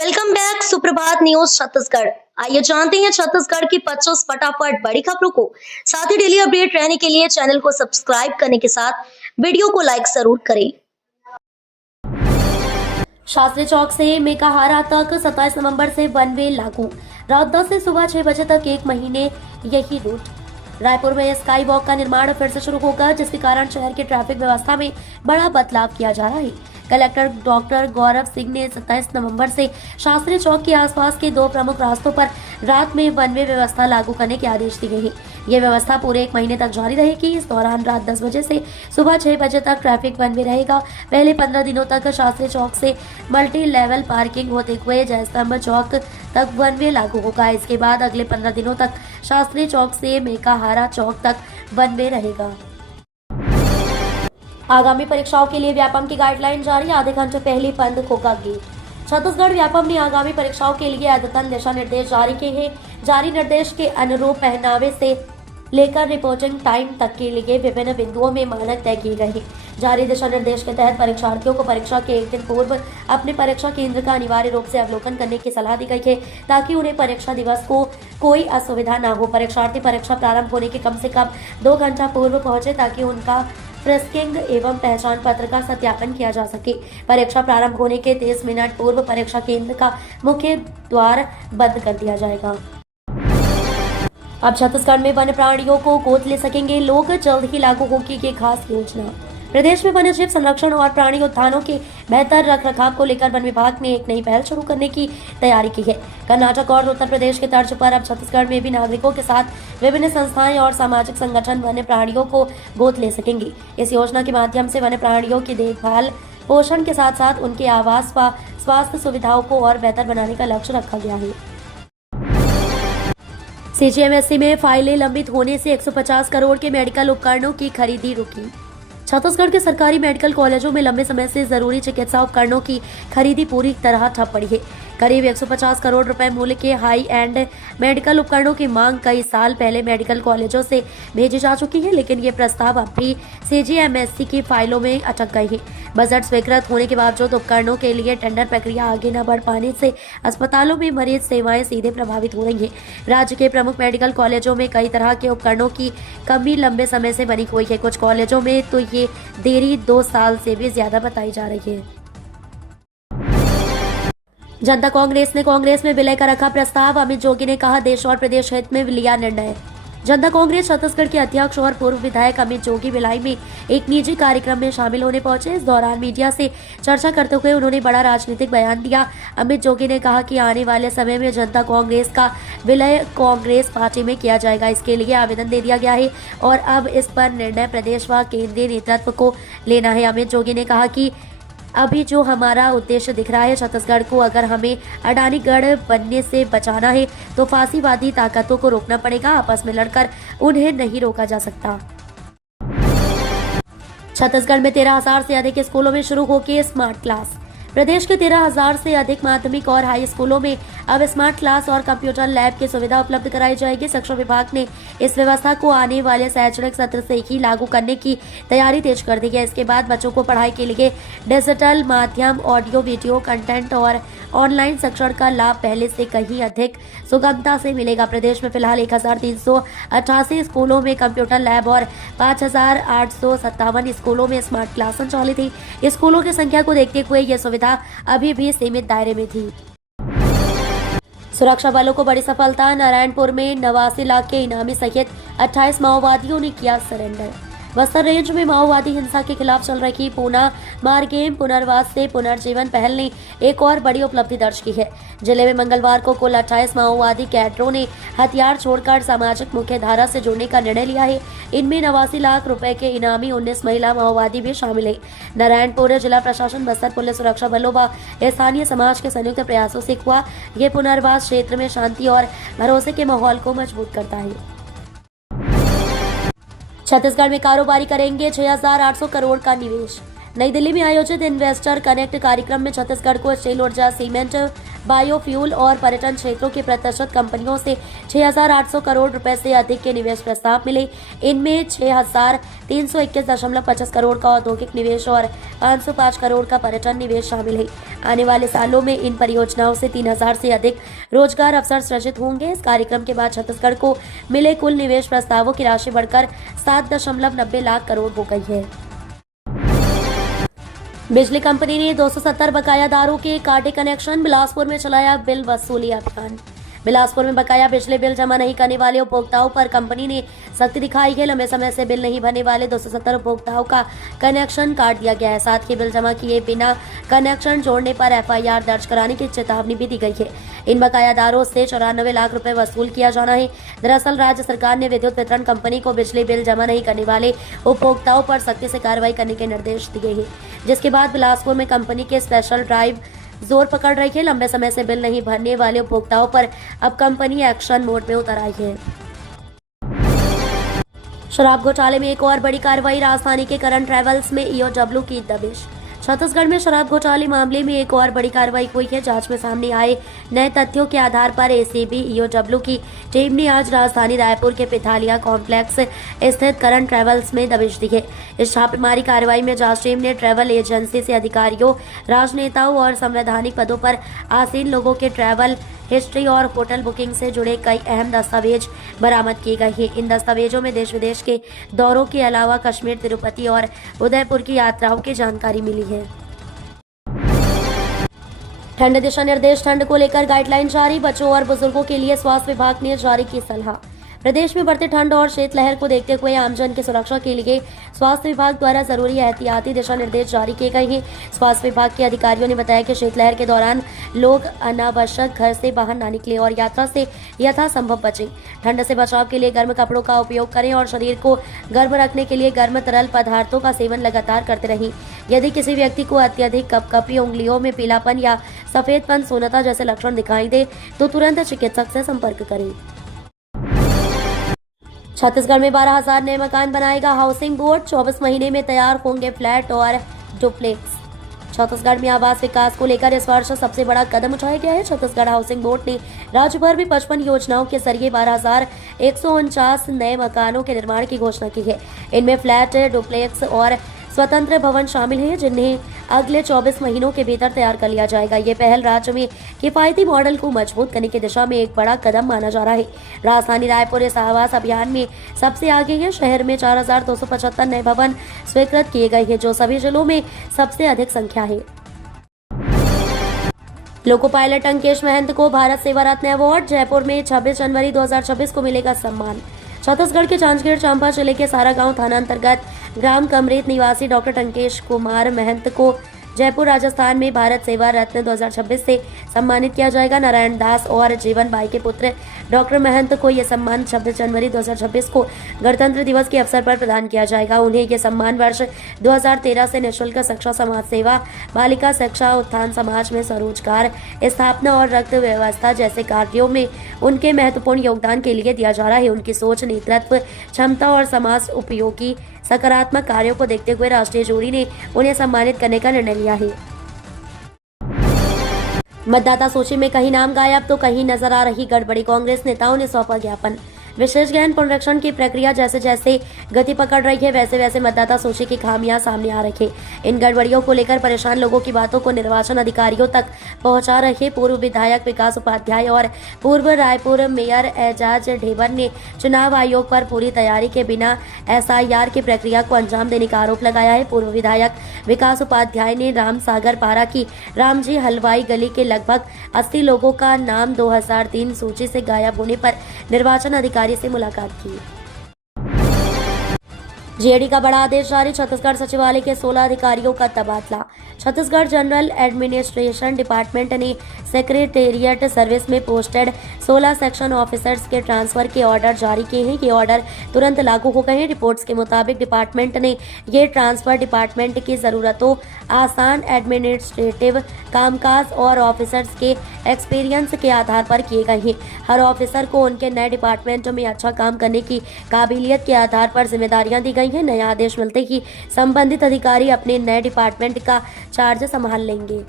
Welcome back सुप्रभात news Chhattisgarh. आइए जानते हैं छत्तीसगढ़ की 25 फटाफट बड़ी खबरों को। साथ ही डेली अपडेट रहने के लिए चैनल को सब्सक्राइब करने के साथ वीडियो को लाइक जरूर करें। शास्त्री चौक से मेकाहारा तक 27 नवंबर से वन वे लागू। रात 10 से सुबह 6 बजे तक एक महीने यही रूट। रायपुर में स्काई वॉक का निर्माण फिर से शुरू होगा, जिसके कारण शहर की ट्रैफिक व्यवस्था में बड़ा बदलाव किया जा रहा है। कलेक्टर डॉक्टर गौरव सिंह ने 27 नवंबर से शास्त्री चौक के आसपास के 2 प्रमुख रास्तों पर रात में वन वे व्यवस्था लागू करने के आदेश दिए हैं। ये व्यवस्था पूरे 1 महीने तक जारी रहेगी। इस दौरान रात 10 बजे से सुबह 6 बजे तक ट्रैफिक वन वे रहेगा। पहले 15 दिनों तक शास्त्री चौक से मल्टी लेवल पार्किंग होते हुए जयस्तंभ चौक तक वन वे लागू होगा। इसके बाद अगले 15 दिनों तक शास्त्री चौक से मेकाहारा चौक तक वन वे रहेगा। आगामी परीक्षाओं के लिए व्यापम की गाइडलाइन जारी। आधे घंटे पहले बंद होगा गेट। छत्तीसगढ़ व्यापम ने आगामी परीक्षाओं के लिए अद्यतन दिशा निर्देश जारी किए हैं। जारी निर्देश के अनुरूप पहनावे से लेकर रिपोर्टिंग टाइम तक के लिए विभिन्न बिंदुओं में मानक तय किए गए हैं। जारी दिशा निर्देश के तहत परीक्षार्थियों को परीक्षा के एक दिन पूर्व अपने परीक्षा केंद्र का अनिवार्य रूप से अवलोकन करने की सलाह दी गई है, ताकि उन्हें परीक्षा दिवस को कोई असुविधा न हो। परीक्षार्थी परीक्षा प्रारंभ होने के कम से कम 2 घंटा पूर्व पहुंचे, ताकि उनका फ्रिस्किंग एवं पहचान पत्र का सत्यापन किया जा सके। परीक्षा प्रारंभ होने के 30 मिनट पूर्व परीक्षा केंद्र का मुख्य द्वार बंद कर दिया जाएगा। अब छत्तीसगढ़ में वन्य प्राणियों को गोद ले सकेंगे लोग, जल्द ही लागू होगी ये खास योजना। प्रदेश में वन्य जीव संरक्षण और प्राणी उद्यानों के बेहतर रखरखाव को लेकर वन विभाग ने एक नई पहल शुरू करने की तैयारी की है। कर्नाटक और उत्तर प्रदेश के तर्ज पर अब छत्तीसगढ़ में भी नागरिकों के साथ विभिन्न संस्थाएं और सामाजिक संगठन वन्य प्राणियों को गोद ले सकेंगे। इस योजना के माध्यम से वन्य प्राणियों की देखभाल, पोषण के साथ साथ उनके आवास व स्वास्थ्य सुविधाओं को और बेहतर बनाने का लक्ष्य रखा गया है। सीजीएमएसई में फाइलें लंबित होने से 150 करोड़ के मेडिकल उपकरणों की खरीदी रुकी। छत्तीसगढ़ के सरकारी मेडिकल कॉलेजों में लंबे समय से जरूरी चिकित्सा उपकरणों की खरीदी पूरी तरह ठप पड़ी है। करीब 150 करोड़ रुपए मूल्य के हाई एंड मेडिकल उपकरणों की मांग कई साल पहले मेडिकल कॉलेजों से भेजी जा चुकी है, लेकिन ये प्रस्ताव अब भी सीजीएमएसई की फाइलों में अटक गए हैं। बजट स्वीकृत होने के बावजूद उपकरणों के लिए टेंडर प्रक्रिया आगे न बढ़ पाने से अस्पतालों में मरीज सेवाएं सीधे प्रभावित हो रही हैं। राज्य के प्रमुख मेडिकल कॉलेजों में कई तरह के उपकरणों की कमी लंबे समय से बनी हुई है। कुछ कॉलेजों में तो ये देरी 2 साल से भी ज्यादा बताई जा रही है। जनता कांग्रेस ने कांग्रेस में विलय का रखा प्रस्ताव। अमित जोगी ने कहा, देश और प्रदेश हित में लिया निर्णय। जनता कांग्रेस छत्तीसगढ़ के अध्यक्ष और पूर्व विधायक अमित जोगी भिलाई में एक निजी कार्यक्रम में शामिल होने पहुंचे। इस दौरान मीडिया से चर्चा करते हुए उन्होंने बड़ा राजनीतिक बयान दिया। अमित जोगी ने कहा कि आने वाले समय में जनता कांग्रेस का विलय कांग्रेस पार्टी में किया जाएगा। इसके लिए आवेदन दे दिया गया है और अब इस पर निर्णय प्रदेश व केंद्रीय नेतृत्व को लेना है। अमित जोगी ने कहा कि अभी जो हमारा उद्देश्य दिख रहा है, छत्तीसगढ़ को अगर हमें अडानीगढ़ बनने से बचाना है तो फांसीवादी ताकतों को रोकना पड़ेगा। आपस में लड़कर उन्हें नहीं रोका जा सकता। छत्तीसगढ़ में 13,000 से अधिक स्कूलों में शुरू होगी स्मार्ट क्लास। प्रदेश के 13,000 से अधिक माध्यमिक और हाई स्कूलों में अब स्मार्ट क्लास और कंप्यूटर लैब की सुविधा उपलब्ध कराई जाएगी। शिक्षा विभाग ने इस व्यवस्था को आने वाले शैक्षणिक सत्र से ही लागू करने की तैयारी तेज कर दी है। इसके बाद बच्चों को पढ़ाई के लिए डिजिटल माध्यम, ऑडियो वीडियो कंटेंट और ऑनलाइन शिक्षण का लाभ पहले से कहीं अधिक सुगमता से मिलेगा। प्रदेश में फिलहाल 1,388 स्कूलों में कंप्यूटर लैब और 5,857 स्कूलों में स्मार्ट क्लास संचालित थी। स्कूलों की संख्या को देखते हुए यह सुविधा अभी भी सीमित दायरे में थी। सुरक्षा बलों को बड़ी सफलता। नारायणपुर में 89 लाख के इनामी सहित 28 माओवादियों ने किया सरेंडर। बस्तर रेंज में माओवादी हिंसा के खिलाफ चल रही पूना मारगेम पुनर्वास से पुनर्जीवन पहल ने एक और बड़ी उपलब्धि दर्ज की है। जिले में मंगलवार को कुल 28 माओवादी कैडरों ने हथियार छोड़कर सामाजिक मुख्य धारा से जुड़ने का निर्णय लिया है। इनमें 89 लाख रुपए के इनामी 19 महिला माओवादी भी शामिल है। नारायणपुर जिला प्रशासन, बस्तर पुलिस, सुरक्षा बलों व स्थानीय समाज के संयुक्त प्रयासों से हुआ ये पुनर्वास क्षेत्र में शांति और भरोसे के माहौल को मजबूत करता है। छत्तीसगढ़ में कारोबारी करेंगे 6,800 करोड़ का निवेश। नई दिल्ली में आयोजित इन्वेस्टर कनेक्ट कार्यक्रम में छत्तीसगढ़ को स्टील ऊर्जा, सीमेंट, बायोफ्यूल और पर्यटन क्षेत्रों की प्रतिष्ठित कंपनियों से 6,800 करोड़ रुपए से अधिक के निवेश प्रस्ताव मिले। इनमें 6,321.50 करोड़ का औद्योगिक निवेश और 505 करोड़ का पर्यटन निवेश शामिल है। आने वाले सालों में इन परियोजनाओं से 3,000 से अधिक रोजगार अवसर सृजित होंगे। इस कार्यक्रम के बाद छत्तीसगढ़ को मिले कुल निवेश प्रस्तावों की राशि बढ़कर 7.90 लाख करोड़ हो गई है। बिजली कंपनी ने 270 बकायादारों के काटे कनेक्शन। बिलासपुर में चलाया बिल वसूली अभियान। बिलासपुर में बकाया बिजली बिल जमा नहीं करने वाले उपभोक्ताओं पर कंपनी ने सख्ती दिखाई है। लंबे समय से बिल नहीं भरने वाले 270 उपभोक्ताओं का कनेक्शन काट दिया गया है। साथ ही बिल जमा किए बिना कनेक्शन जोड़ने पर FIR दर्ज कराने की चेतावनी भी दी गई है। इन बकायादारों से 94 लाख रुपए वसूल किया जाना है। दरअसल राज्य सरकार ने विद्युत वितरण कंपनी को बिजली बिल जमा नहीं करने वाले उपभोक्ताओं पर सख्ती से कार्रवाई करने के निर्देश दिए हैं, जिसके बाद बिलासपुर में कंपनी के स्पेशल ड्राइव जोर पकड़ रही है। लंबे समय से बिल नहीं भरने वाले उपभोक्ताओं पर अब कंपनी एक्शन मोड में उतर आई है। शराब घोटाले में एक और बड़ी कार्रवाई। राजधानी के करण ट्रेवल्स में EOW की दबिश। छत्तीसगढ़ में शराब घोटाले मामले में एक और बड़ी कार्रवाई हुई है। जांच में सामने आए नए तथ्यों के आधार पर ACB EOW की टीम ने आज राजधानी रायपुर के पिथालिया कॉम्प्लेक्स स्थित करण ट्रेवल्स में दबिश दी है। इस छापेमारी कार्रवाई में जांच टीम ने ट्रैवल एजेंसी से अधिकारियों, राजनेताओं और संवैधानिक पदों पर आसीन लोगों के ट्रैवल हिस्ट्री और होटल बुकिंग से जुड़े कई अहम दस्तावेज बरामद किए गए हैं। इन दस्तावेजों में देश विदेश के दौरों के अलावा कश्मीर, तिरुपति और उदयपुर की यात्राओं की जानकारी मिली है। ठंड दिशा निर्देश। ठंड को लेकर गाइडलाइन जारी। बच्चों और बुजुर्गों के लिए स्वास्थ्य विभाग ने जारी की सलाह। प्रदेश में बढ़ते ठंड और शीतलहर को देखते हुए आमजन की सुरक्षा के लिए स्वास्थ्य विभाग द्वारा जरूरी एहतियाती दिशा निर्देश जारी किए गए हैं। स्वास्थ्य विभाग के अधिकारियों ने बताया कि शीतलहर के दौरान लोग अनावश्यक घर से बाहर न निकलें और यात्रा से यथासंभव बचें। ठंड से बचाव के लिए गर्म कपड़ों का उपयोग करें और शरीर को गर्म रखने के लिए गर्म तरल पदार्थों का सेवन लगातार करते रहें। यदि किसी व्यक्ति को अत्यधिक कपकपी, उंगलियों में पीलापन या सफेदपन, सूनता जैसे लक्षण दिखाई दे तो तुरंत चिकित्सक से संपर्क करें। छत्तीसगढ़ में 12,000 नए मकान बनाएगा हाउसिंग बोर्ड। 24 महीने में तैयार होंगे फ्लैट और डुप्लेक्स। छत्तीसगढ़ में आवास विकास को लेकर इस वर्ष सबसे बड़ा कदम उठाया गया है। छत्तीसगढ़ हाउसिंग बोर्ड ने राज्य भर में 55 योजनाओं के जरिए 12,149 नए मकानों के निर्माण की घोषणा की है। इनमें फ्लैट, डुप्लेक्स और स्वतंत्र भवन शामिल हैं, जिन्हें अगले 24 महीनों के भीतर तैयार कर लिया जाएगा। ये पहल राज्य में किफायती मॉडल को मजबूत करने की दिशा में एक बड़ा कदम माना जा रहा है। राजधानी रायपुर इस आवास अभियान में सबसे आगे है। शहर में 4,275 नए भवन स्वीकृत किए गए हैं, जो सभी जिलों में सबसे अधिक संख्या है। लोको पायलट अंकेश महंत को भारत सेवा रत्न अवार्ड। जयपुर में 26 जनवरी 2026 को मिलेगा सम्मान। छत्तीसगढ़ के जांजगीर चांपा जिले के सारागांव थाना अंतर्गत ग्राम कमरेत निवासी डॉक्टर अंकेश कुमार महंत को जयपुर राजस्थान में भारत सेवा रत्न 2026 से सम्मानित किया जाएगा। नारायण दास और जीवन बाई के पुत्र डॉक्टर महंत को यह सम्मान 26 जनवरी 2026 को गणतंत्र दिवस के अवसर पर प्रदान किया जाएगा। उन्हें यह सम्मान वर्ष 2013 से निःशुल्क शिक्षा, समाज सेवा, बालिका शिक्षा, उत्थान समाज में स्वरोजगार स्थापना और रक्त व्यवस्था जैसे कार्यों में उनके महत्वपूर्ण योगदान के लिए दिया जा रहा है। उनकी सोच, नेतृत्व क्षमता और समाज उपयोगी सकारात्मक कार्यों को देखते हुए राष्ट्रीय जूरी ने उन्हें सम्मानित करने का निर्णय लिया है। मतदाता सूची में कहीं नाम गायब तो कहीं नजर आ रही गड़बड़ी। कांग्रेस नेताओं ने सौंपा ज्ञापन। विशेष गहन पुनरीक्षण की प्रक्रिया जैसे जैसे गति पकड़ रही है, वैसे वैसे मतदाता सूची की खामियां सामने आ रही है। इन गड़बड़ियों को लेकर परेशान लोगों की बातों को निर्वाचन अधिकारियों तक पहुंचा रहे पूर्व विधायक विकास उपाध्याय और पूर्व रायपुर मेयर एजाज ढेबर ने चुनाव आयोग पर पूरी तैयारी के बिना SIR की प्रक्रिया को अंजाम देने का आरोप लगाया है। पूर्व विधायक विकास उपाध्याय ने राम सागर पारा की रामजी हलवाई गली के लगभग 80 लोगों का नाम 2003 सूची से गायब होने पर निर्वाचन अधिकारी से मुलाकात की। GAD का बड़ा आदेश जारी। छत्तीसगढ़ सचिवालय के 16 अधिकारियों का तबादला। छत्तीसगढ़ जनरल एडमिनिस्ट्रेशन डिपार्टमेंट ने सेक्रेटेरिएट सर्विस में पोस्टेड 16 सेक्शन ऑफिसर्स के ट्रांसफर के ऑर्डर जारी किए हैं। ये ऑर्डर तुरंत लागू हो गए हैं। रिपोर्ट्स के मुताबिक डिपार्टमेंट ने ये ट्रांसफर डिपार्टमेंट की जरूरतों, आसान एडमिनिस्ट्रेटिव कामकाज और ऑफिसर्स के एक्सपीरियंस के आधार पर किए गए हैं। हर ऑफिसर को उनके नए डिपार्टमेंटों में अच्छा काम करने की काबिलियत के आधार पर जिम्मेदारियां दी गई गई हैं। नया आदेश मिलते ही संबंधित अधिकारी अपने नए डिपार्टमेंट का चार्ज संभाल लेंगे।